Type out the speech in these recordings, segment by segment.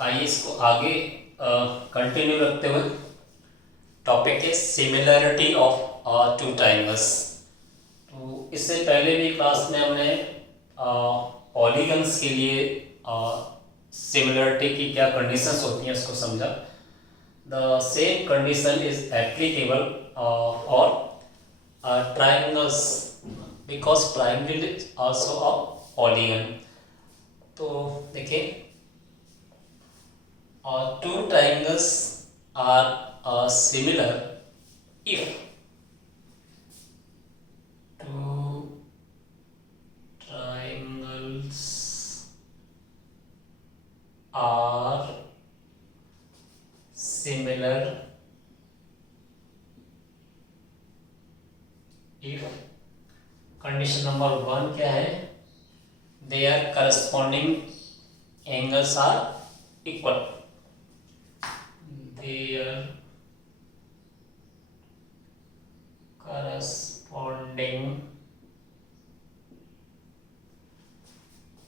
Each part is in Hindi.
आइए इसको आगे कंटिन्यू रखते हुए टॉपिक है सिमिलरिटी ऑफ टू ट्राइंगल्स। तो इससे पहले भी क्लास में हमने पॉलीगन्स के लिए सिमिलरिटी की क्या कंडीशंस होती हैं उसको समझा। The same condition is applicable और triangles because triangle is also a polygon. तो देखिए two triangles are similar if two triangles are similar if condition number 1 क्या है, their corresponding angles are equal, their corresponding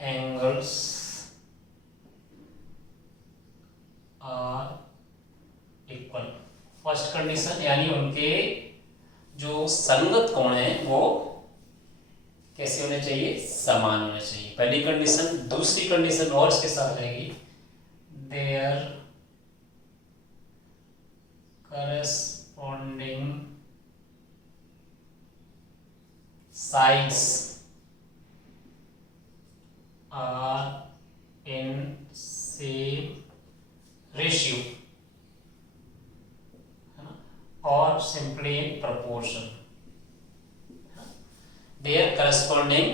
angles are equal। First condition यानी उनके जो संगत कोण है वो कैसे होने चाहिए, समान होने चाहिए, पहली कंडीशन। दूसरी कंडीशन और इसके साथ रहेगी, there corresponding sides are in same ratio or simply in proportion। their corresponding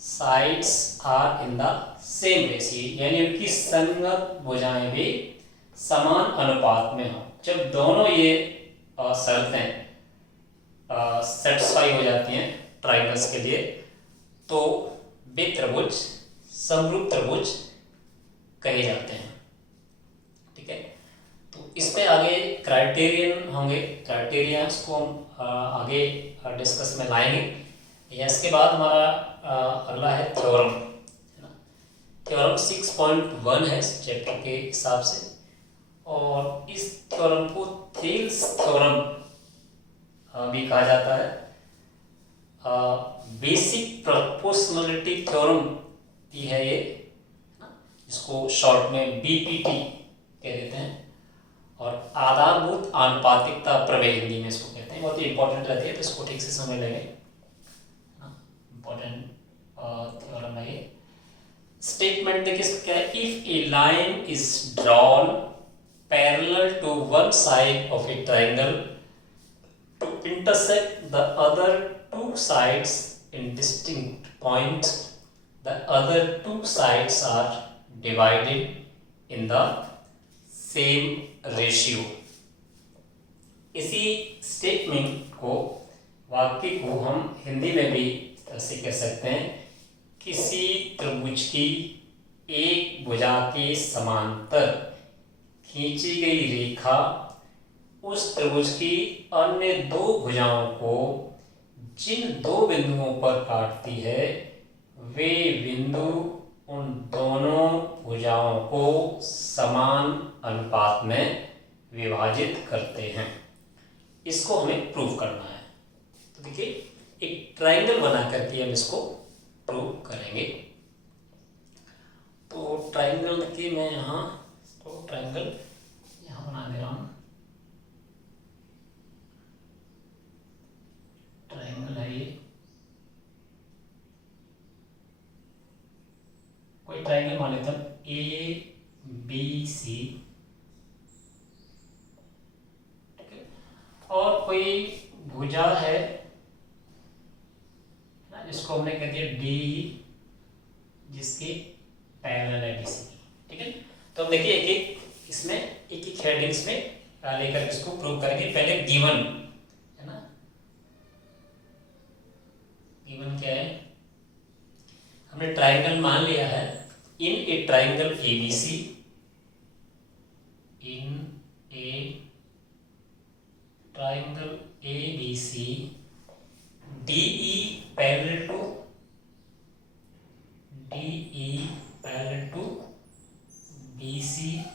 sides are in the same ratio यानी उनकी संगत भुजाएं भी समान अनुपात में हो। जब दोनों ये शर्तें सेटिस्फाई हो जाती हैं ट्राइंगल्स के लिए तो वे त्रिभुज समरूप त्रिभुज कहे जाते हैं। ठीक है, तो इसमें आगे क्राइटेरियन होंगे, क्राइटेरिया को हम आगे डिस्कस में लाएंगे। या इसके बाद हमारा अगला है थ्योरम, है ना। थ्योरम 6.1 है इस चैप्टर के हिसाब से, और इस थ्योरम को थेल्स थ्योरम भी कहा जाता है। बेसिक प्रोपोर्शनलिटी थ्योरम भी है ये, इसको शॉर्ट में बीपीटी कह देते हैं, और आधारभूत आनुपातिकता प्रमेय हिंदी में इसको कहते हैं। बहुत ही इंपॉर्टेंट रहती है, तो इसको ठीक से समझ लेंगे, इंपॉर्टेंट थ्योरम है ये। स्टेटमेंट देखिए क्या है, if A line is drawn parallel to one side of a triangle to intersect the other two sides in distinct points, the other two sides are divided in the same ratio। इसी स्टेटमेंट को, वाक्य को हम हिंदी में भी ऐसे कह सकते हैं, किसी त्रिभुज की एक भुजा के समांतर खींची गई रेखा उस त्रिभुज की अन्य दो भुजाओं को जिन दो बिंदुओं पर काटती है वे बिंदु उन दोनों भुजाओं को समान अनुपात में विभाजित करते हैं। इसको हमें प्रूव करना है। तो देखिए एक ट्राइंगल बना करके हम इसको प्रूव करेंगे। तो ट्राइंगल की मैं यहाँ तो ट्राइंगल यहाँ बना दे रहा हूँ। ट्राइंगल है ये, कोई ट्राइंगल मान लेता हूँ ए बी सी, ठीक है, और कोई भुजा है जिसको हमने कह दिया डी, जिसकी पैरेलल है बीसी। ठीक है, तो हम देखिए एक एक इसमें एक एक हेडिंग्स में लेकर इसको प्रूव करेंगे। पहले गिवन है ना, गिवन क्या है, हमने ट्राइंगल मान लिया है, in a triangle ABC, in a triangle ABC DE parallel to BC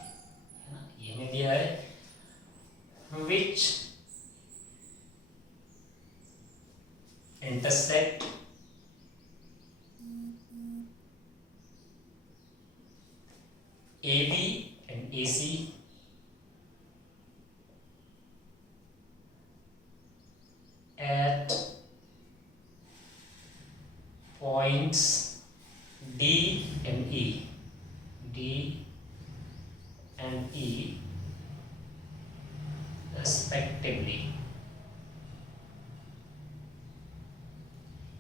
AB and AC at points D and E, D and E respectively।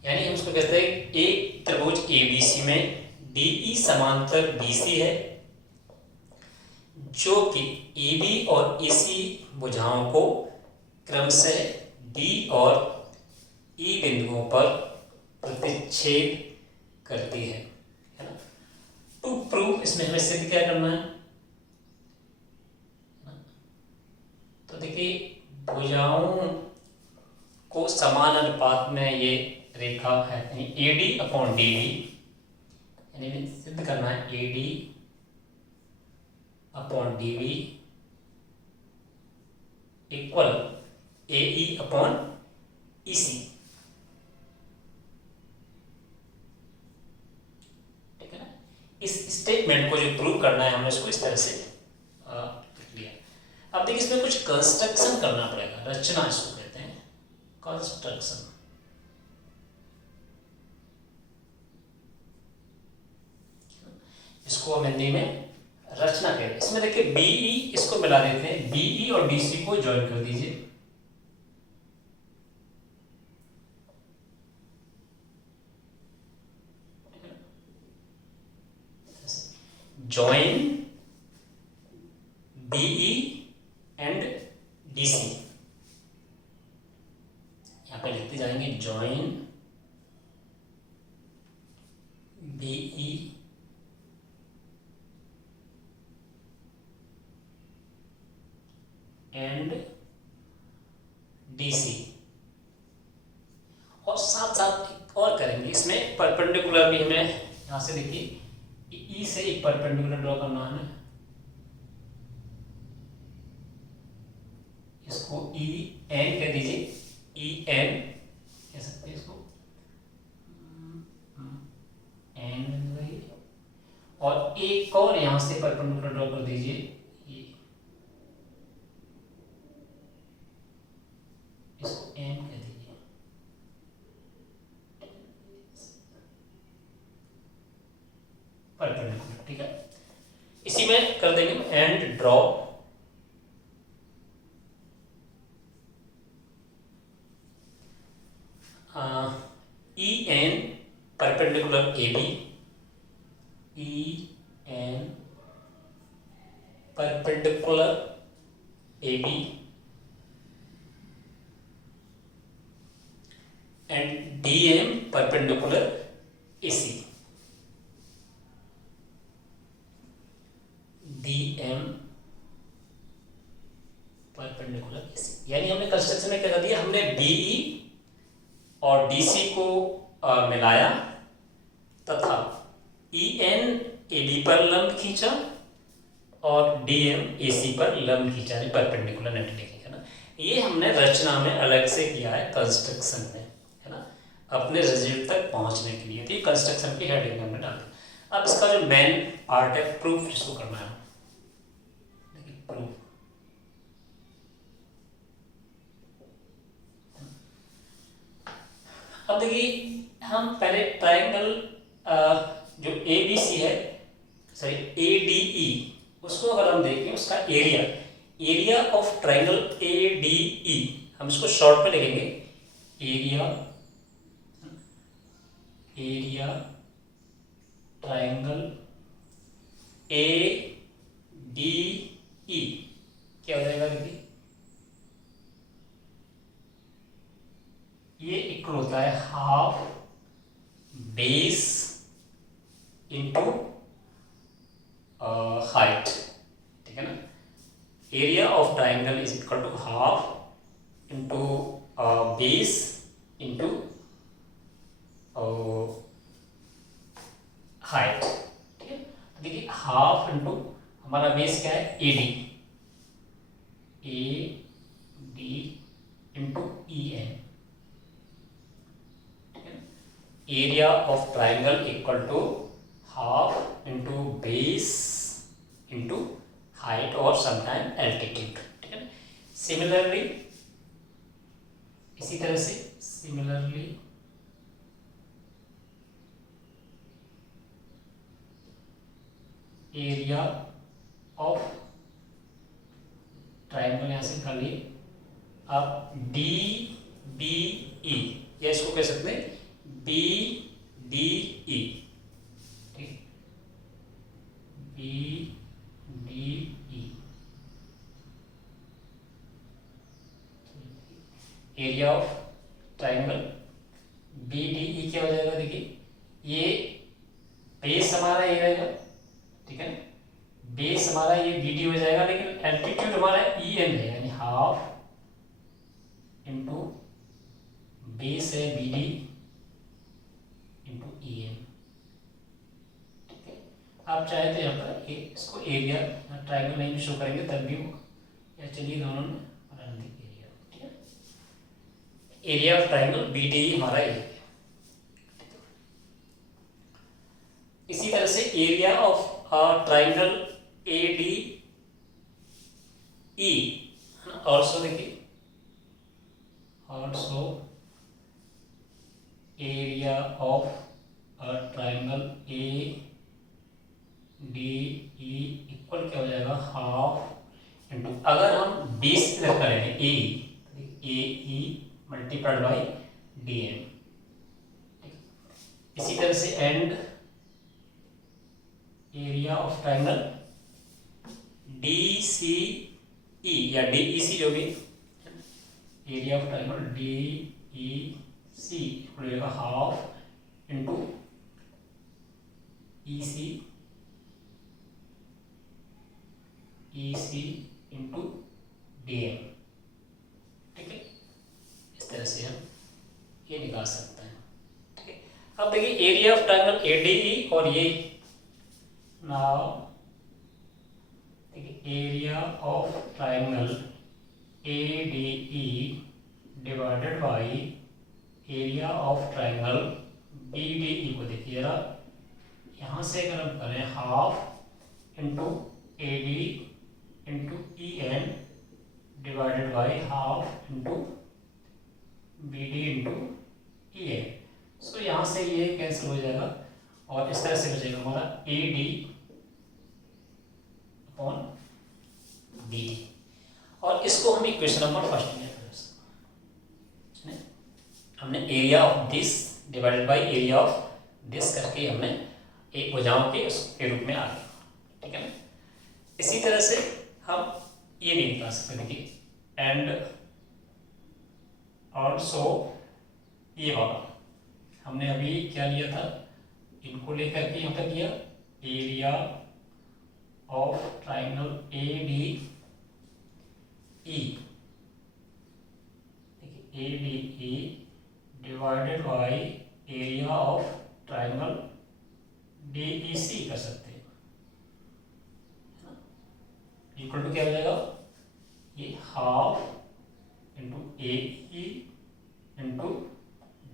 यानी हम उसको कहते हैं एक त्रिभुज ABC में DE समांतर BC है, जो कि AB और AC भुजाओं को क्रमशः D और E बिंदुओं पर प्रतिच्छेद करती है ना। टू प्रूव, इसमें हमें सिद्ध क्या करना है, तो देखिए भुजाओं को समान अनुपात में ये रेखा है, यानी AD अपॉन DD, यानी सिद्ध करना है AD upon DB equal AE upon EC। ठीक है ना। इस स्टेटमेंट को जो प्रूव करना है हमने इसको इस तरह से लिख लिया। अब देखिए इसमें कुछ कंस्ट्रक्शन करना पड़ेगा, रचना इसको कहते हैं कंस्ट्रक्शन। इसको हम हिंदी में रचना कहते हैं। इसमें देखिए BE इसको मिला देते हैं, BE और DC को ज्वाइन कर दीजिए, ज्वाइन BE एंड DC। यहां पे लिखते जाएंगे ज्वाइन BE एंड DC, और साथ साथ एक और करेंगे, इसमें परपेंडिकुलर भी हमें यहां से देखिए E से एक परपेंडिकुलर ड्रॉ करना है, इसको EN कह दीजिए, EN कह सकते हैं इसको N, और एक और यहां से परपेंडिकुलर ड्रॉ कर दीजिए, इसको M कह दीजिए। परपेंडिकुलर, ठीक है। इसी में कर देंगे and draw EN perpendicular AB, EN perpendicular AB and DM perpendicular AC, DM perpendicular AC। यानी हमने कंस्ट्रक्शन में क्या कर दिया, हमने BE और DC को मिलाया तथा EN AB पर लंब खींचा और DM AC पर लंब खींचा, परपेंडिकुलर 90 डिग्री है ना। ये हमने रचना में अलग से किया है कंस्ट्रक्शन में, है ना, अपने रिजल्ट तक पहुंचने के लिए। तो कंस्ट्रक्शन की हेडिंग हमने डाली। अब इसका जो मेन पार्ट है प्रूफ, इसको करना है, देखिए प्रूफ। अब देखिए हम पहले ट्रायंगल जो ABC है, सॉरी ADE, उसको अगर हम देखें उसका एरिया ऑफ ट्रायंगल ADE, हम इसको शॉर्ट में लिखेंगे एरिया ट्रायंगल ADE क्या हो जाएगा, देखिए ये इक्वल होता है हाफ बेस इंटू हाइट, ठीक है ना। Area of triangle is equal to half into base into height, ठीक है। देखिए हाफ इंटू हमारा बेस क्या है AD into EN, area of triangle equal to half into base into height और समटाइम एल्टीट्यूड, ठीक है ना। सिमिलरली इसी तरह से सिमिलरली एरिया ऑफ ट्राइंगल यहां से कर लिए आप डी बी ई, या इसको कह सकते हैं बी डी ई, ठीक, B D E, area of triangle B D E क्या हो जाएगा, देखिए ये बेस हमारा ये रहेगा, ठीक है, बेस हमारा ये बी डी हो जाएगा, लेकिन एल्टीट्यूड हमारा ई एन है, यानी हाफ इंटू बेस है B D into E N, ठीक है। आप चाहे तो यहाँ पर इसको एरिया ट्राइंगल नहीं भी शो करेंगे तब भी वो, या चलिए दोनों में एरिया, ठीक है, area of triangle B D हमारा ये है। इसी तरह से area of triangle A D E, also देखिए also area of triangle A D E equal क्या हो जाएगा, हाफ इंटू, अगर हम बेस इधर करेंगे A E multiplied by D N, इसी तरह से and area of triangle D C E या डी ई सी, जो भी area of triangle D E C हो जाएगा half into E C into D M, ठीक है, इस तरह से हम ये निकाल सकते हैं, ठीक है। अब देखिए area of triangle A D E और ये नाउ देखिए area of triangle A D E divided by area of triangle B D E को देखिए जरा, यहाँ से अगर हम करें half into A D into E N divided by half into B D into E N, so यहाँ से ये कैंसिल हो जाएगा और इस तरह से बचेगा हमारा A D upon B D, और इसको हम इक्वेशन नंबर फर्स्ट में हमने area of this divided by area of this करके हमने एक भुजाओं के उसके रूप में आ गया, ठीक है ना। इसी तरह से हम ये भी निकाल सकते, देखिए एंड ऑल्सो ये वाला हमने अभी क्या लिया था, इनको लेकर के यहाँ तक लिया area of triangle A D E, देखिए A D E divided by area of triangle D E C कर सकते हैं, इक्वल टू क्या हो जाएगा, ये half into A E into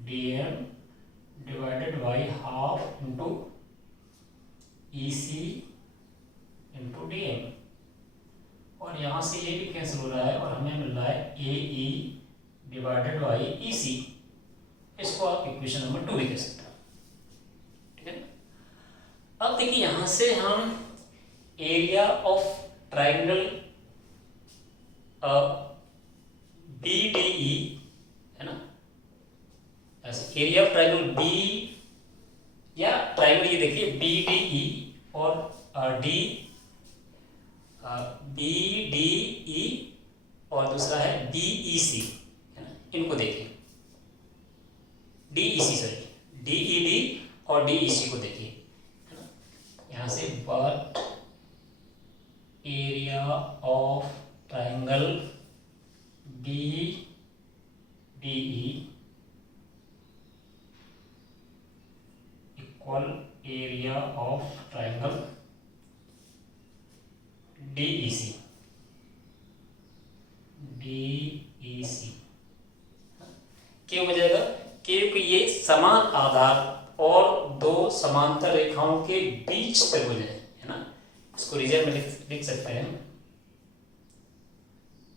D M divided by half into E C into D M, और यहाँ से ये भी कैंसिल हो रहा है और हमें मिल रहा है ए ई डिवाइडेड बाई ई सी, इसको आप इक्वेशन नंबर 2 भी कह सकते हैं, ठीक है ना। अब देखिए यहाँ से हम area of triangle B D E है ना, एरिया ऑफ ट्राइंगल बी या ट्राइंगल ये देखिए बी डी ई और डी बी डी ई और दूसरा है बी ई सी, है ना, इनको देखिए D E C sorry D E D और डी ई सी को देखिए, है ना, यहाँ से but area of triangle B D E equal area of triangle D E C क्यों हो जाएगा, क्योंकि ये समान आधार और दो समांतर रेखाओं के बीच त्रिभुज है ना, इसको रीजन में लिख सकते हैं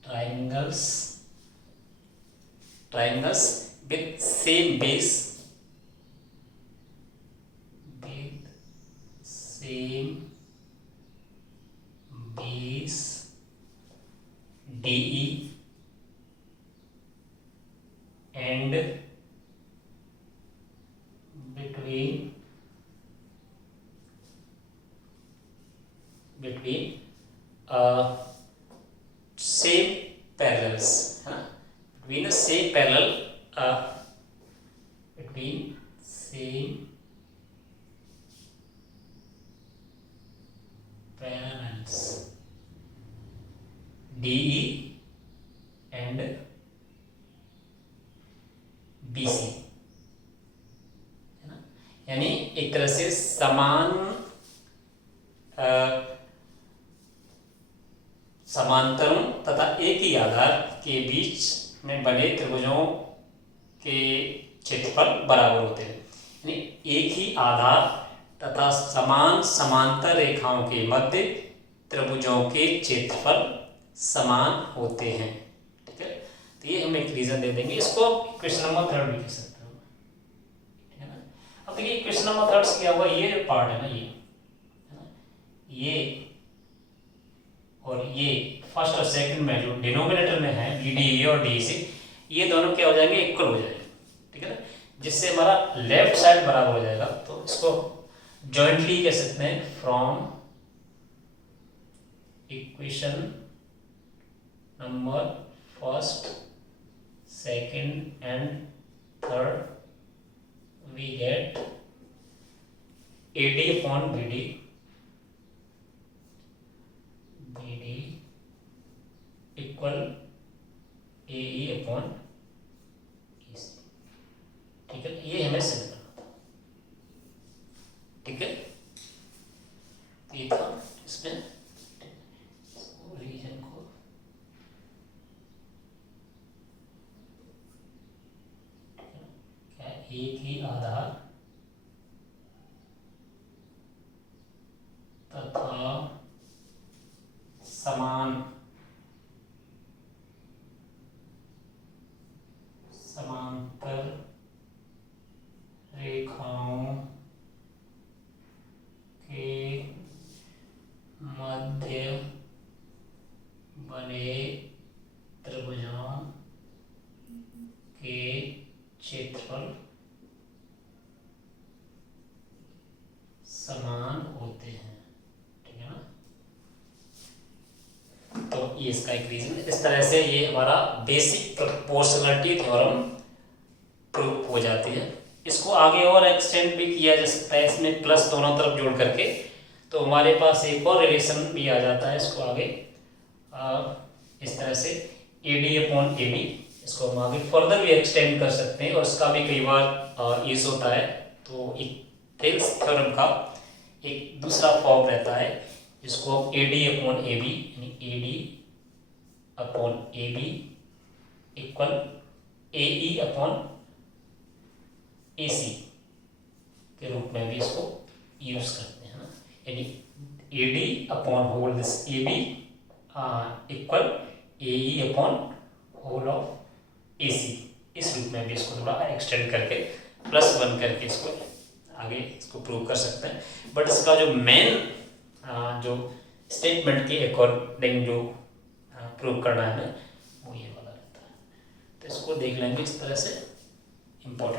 triangles with same base DE and between same parallels, है ना, between a same parallel between same parallels DE and BC, है ना, यानी एक तरह से समान समांतरों तथा एक ही आधार के बीच में बने त्रिभुजों के क्षेत्रफल बराबर होते हैं। यानी एक ही आधार तथा समान समांतर रेखाओं के मध्य त्रिभुजों के क्षेत्रफल समान होते हैं। ठीक है, तो ये हम एक रीजन दे देंगे। इसको क्वेश्चन नंबर 3 भी कह सकते हो, ठीक है ना। अब देखिए क्वेश्चन नंबर 3 क्या हुआ, ये जो पार्ट है ना, ये और ये फर्स्ट और सेकंड में जो डिनोमिनेटर में है BDE और DEC, ये दोनों क्या हो जाएंगे, इक्वल हो जाएंगे। ठीक है ना, जिससे हमारा लेफ्ट साइड बराबर हो जाएगा। तो इसको जॉइंटली कह सकते हैं from equation number first, second and third we get AD upon BD equal AE upon EC। ठीक है, ये हमें सिंपल था। ठीक है, ये था इसमें रीजन को क्या एक ही आधार तथा समान समांतर रेखाओं के मध्य बने त्रिभुजों के क्षेत्रफल समान होते हैं। ठीक है ना, तो ये इसका एक रीजन है। इस तरह से ये हमारा बेसिक प्रोपोर्शनलिटी थ्योरम प्रूव हो जाती है। इसको आगे और एक्सटेंड भी किया जा सकता है, इसमें प्लस दोनों तरफ जोड़ करके, तो हमारे पास एक और रिलेशन भी आ जाता है। इसको आगे इस तरह से AD अपॉन AB, इसको हम आगे फर्दर भी एक्सटेंड कर सकते हैं और इसका भी कई बार यूज होता है। तो एक थेल्स थ्योरम का एक दूसरा फॉर्म रहता है जिसको AD अपॉन AB यानी AD upon AB equal AE upon AC के रूप में भी इसको यूज करते हैं ना, यानी AD upon whole this AB equal AE upon whole of AC, इस रूप में भी इसको थोड़ा एक्सटेंड करके +1 करके इसको आगे इसको प्रूव कर सकते हैं। बट इसका जो मेन जो स्टेटमेंट के अकॉर्डिंग जो प्रूव करना है हमें, वो ये वाला रहता है। तो इसको देख लेंगे इस तरह से, इम्पोर्टेंट